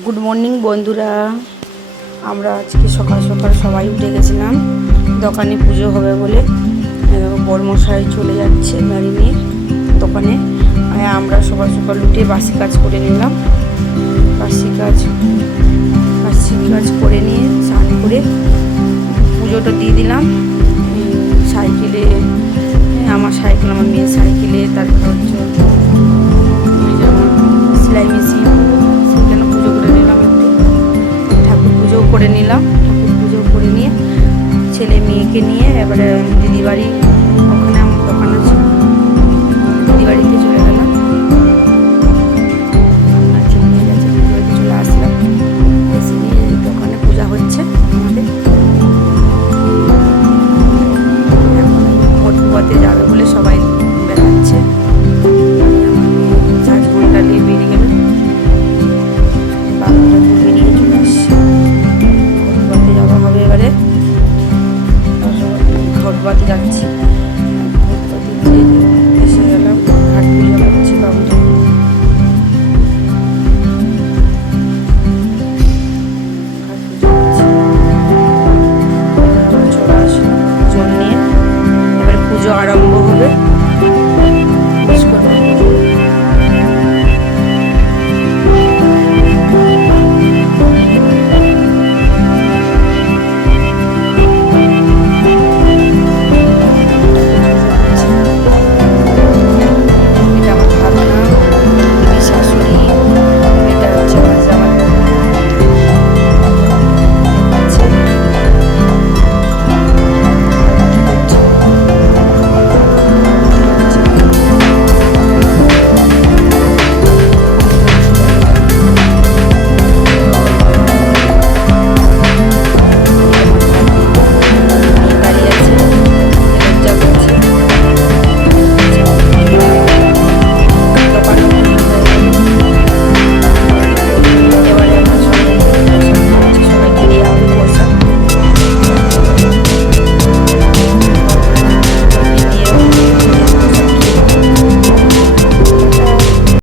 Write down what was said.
Good morning বন্ধুরা। আমরা আজকে সকাল সকাল সবাই উঠে গেছিলাম দোকানে পুজো হবে বলে। বড়মশাই চলে যাচ্ছে গাড়ি নিয়ে দোকানে। আমরা সকাল সকাল উঠে বাসি কাজ করে নিলাম। বাসি কাজ করে নিয়ে স্নান করে পুজোটা দিয়ে দিলাম সাইকেলে। আমার মেয়ের সাইকেলে। তারপর হচ্ছে সেলাই মেশিন, সেখানে পুজো করে নিলাম। একটু ঠাকুর পুজোও করে নিলাম। ঠাকুর পুজো করে নিয়ে ছেলে মেয়েকে নিয়ে এবারে দিদি বাড়ি